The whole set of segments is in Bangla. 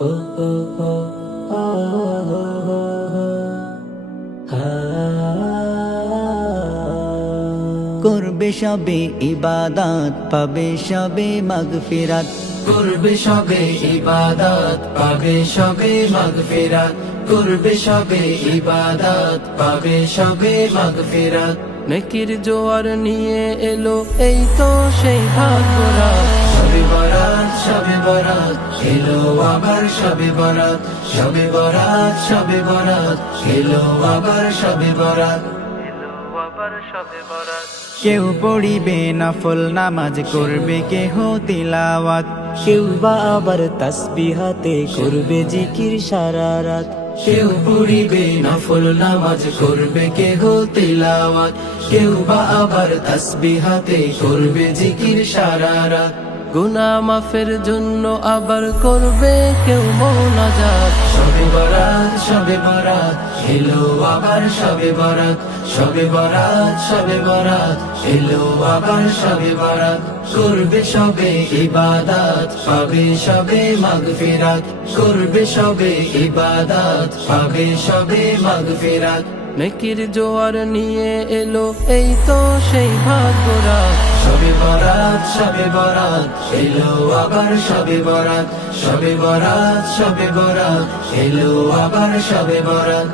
ও ও ও ও করবে সবে ইবাদত পাবে সবে মাগফিরাত, করবে সবে ইবাদত পাবে সবে মাগফিরাত, করবে সবে ইবাদত পাবে সবে মাগফিরাত। নেকির জোয়ার নিয়ে এলো এই তো সেই ভাগ্যরা, সবে বরাত সবে বরাত এলো আবার সবে বরাত, সবে বরাত সবে বরাত এলো আবার সবে বরাত, এলো আবার সবে বরাত। কেউ পড়িবে নফল নামাজ করবে কেহ তিলাওয়াত, কেউ বা আবার তাসবিহাতে করবে জিকির সারা রাত। কেউ পড়িবে নফল নামাজ করবে কেহ তিলাওয়াত, কেউ বা আবার তাসবিহাতে করবে জিকির সারা রাত। গুনাহ মাফের জন্য আবার করবে কেউ মোনাজাত, সবে বরাত সবে বরাত এলো আবার সবে বরাত, সবে বরাত সবে বরাত এলো আবার সবে বরাত। করবে সবে ইবাদত পাবে সবে মাগফিরাত, করবে সবে ইবাদত পাবে সবে মাগফিরাত। নেকির জোয়ার নিয়ে এলো এই তো সেই ভাগ্যরা, সবে বরাত সবে বরাত এলো আবার সবে বরাত, সবে বরাত সবে বরাত এলো আবার সবে বরাত,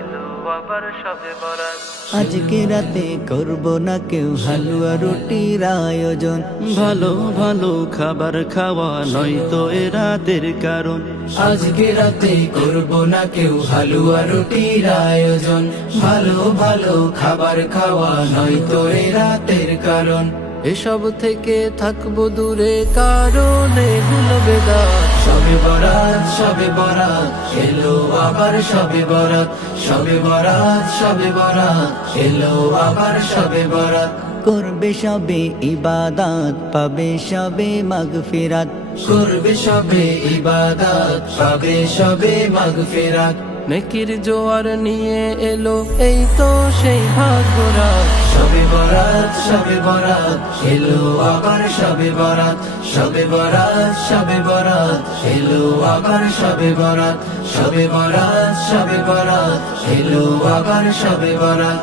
এলো আবার সবে বরাত। আজকে রাতে করব না কেউ হালুয়া রুটির আয়োজন, ভালো ভালো খাবার খাওয়া নয়তো এ রাতের কারণ। আজকে রাতে করব না কেউ হালুয়া রুটির আয়োজন, ভালো ভালো খাবার খাওয়া নয়তো এ রাতের কারণ। এসব থেকে থাকবো দূরে কারণে ভুলবে দাঁত, সবে বরাত সবে বরাত এলো আবার সবে বরাত, সবে বরাত সবে বরাত এলো আবার সবে বরাত। করবে সবে ইবাদত পাবে সবে মাগফিরাত, করবে সবে ইবাদত পাবে সবে মাগফিরাত। নেকির জোয়ার নিয়ে এলো এই তো সেই ভাগ্যরা, সবে বরাত সবে বরাত এলো আবার সবে বরাত, সবে বরাত সবে বরাত এলো আবার সবে বরাত, সবে বরাত সবে বরাত এলো আবার সবে বরাত,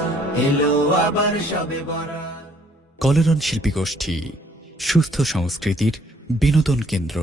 এলো আবার সবে বরাত। কলরন শিল্পী গোষ্ঠী, সুস্থ সংস্কৃতির বিনোদন কেন্দ্র।